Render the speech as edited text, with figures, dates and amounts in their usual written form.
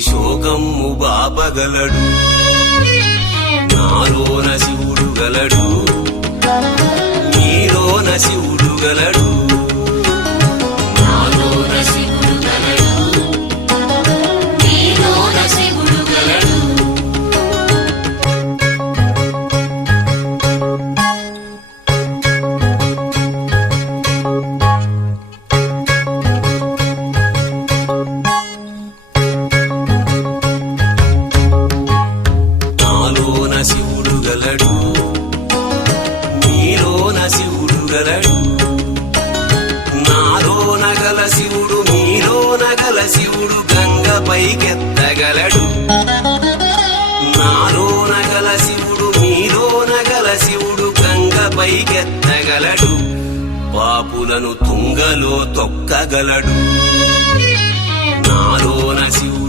శోకమ్ము బాపగలడు. నాలోన శివుడు గలడు, నీలోన శివుడు గలడు. నాలోన శివుడు గలడు, నీలోన శివుడు గలడు. నాలోన శివుడు గలడు, నీలోన శివుడు గలడు. నాలోన గల శివుడు నీలోన గల శివుడు గంగపైకెత్తగలడు. నాలోన గల శివుడు నీలోన గల శివుడు గంగపైకెత్తగలడు. పాపులను తుంగలో తొక్కగలడు. నాలోన శివుడు